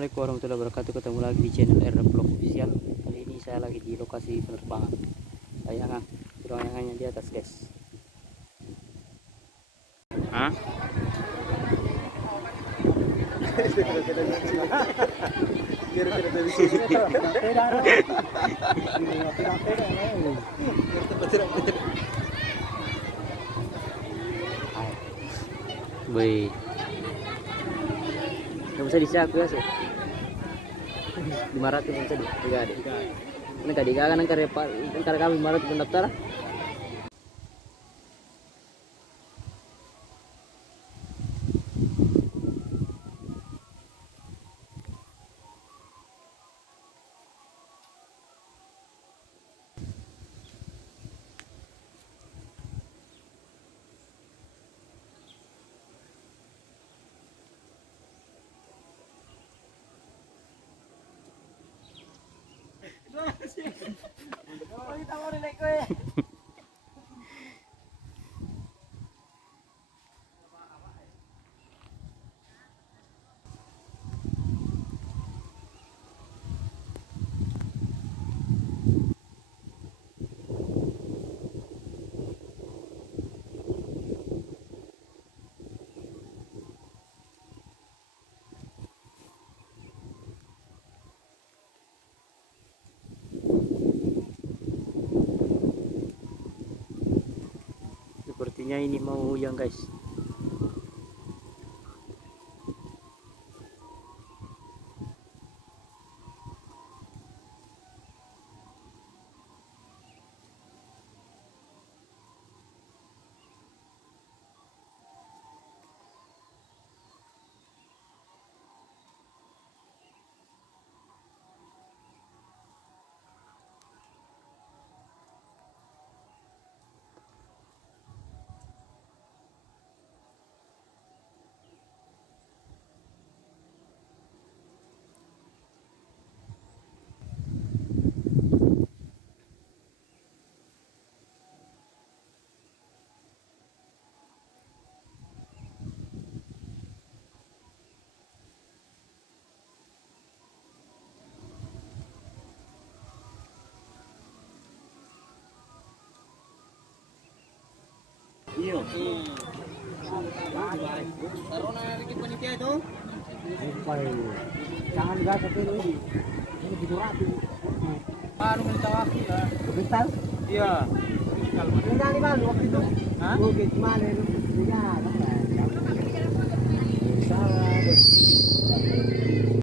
Assalamualaikum warahmatullahi wabarakatuh. Ketemu lagi di channel R Vlog Official. Kali ini saya lagi di lokasi penerbangan. Layangan, layangannya di atas, guys. Hah? Wih, nggak bisa disiap ya sih. 500 bisa di tiga deh. Ini kadiga kan angkar kami 500 pendaftar. Sepertinya ini mau hujan, guys. Iya. Taruh lagi panitia itu. Jangan enggak tapi ini gitu rapi. Anu mencawaki ya. Bentar. Iya. Ini kali waktu itu. Hah? Oke, gimana itu?